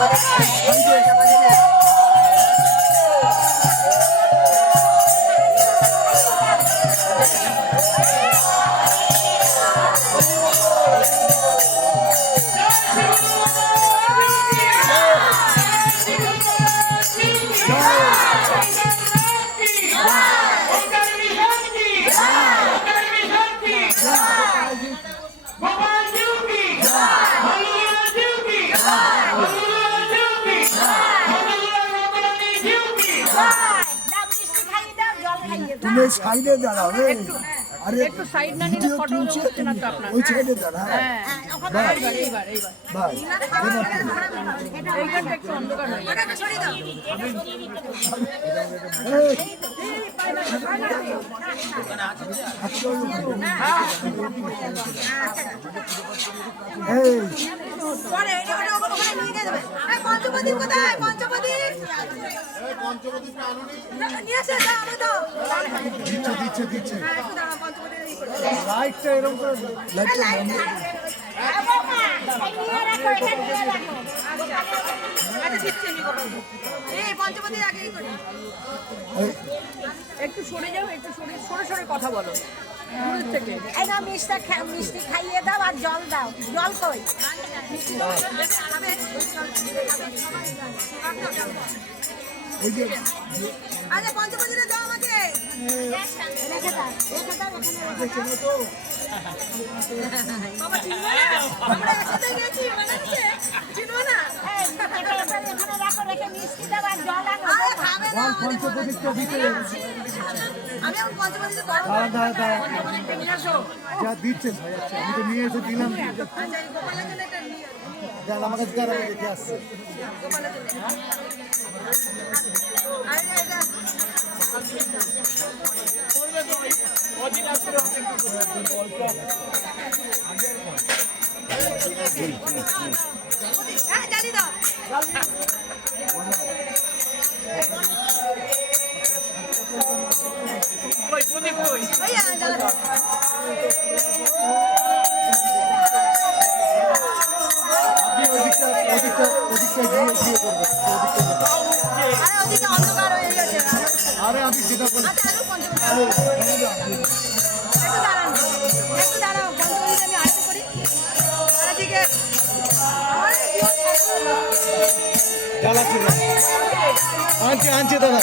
頑張れ。তুমি সাইডে দাঁড়াও রে আরে একটু সাইড না নিলে ফটো হচ্ছে না তো আপনার। ওই সাইডে দাঁড়া হ্যাঁ। এইবার এইবার এইবার। ভাই এইখানটা একটু অন্ধকার হয়ে গেছে। গিয়ে দেবে এই। কোথায়? দিচ্ছে দিচ্ছে দিচ্ছে। হ্যাঁ, একটু লাইটটা এরকম করে সরে যাও একটু সরে সরে সরে কথা বলো। এই মিষ্টি মিষ্টি খাইয়ে দাও আর জল দাও। জল কই? আচ্ছা পঞ্চপদীপ দাও আমাকে রেখে দাও রেখে দাও এখানে রেখে দাও। বাবা চিনবে না? আমরা একসাথে গেছি মনে আছে? চিনবে না? এখানে এখানে রাখো রেখে মিষ্টি দাও আর জল আনো। আরে খাবে না দিতে যা দিচ্ছে ভাই আচ্ছা আমি তো নিয়ে এসে দিলাম আচ্ছা। যান আমার কাছে দেখে আসছে। হ্যাঁ জানি দাও। আরতি করি আর এদিকে আমার জ্বালাচ্ছি না আনছে আনছে দাদা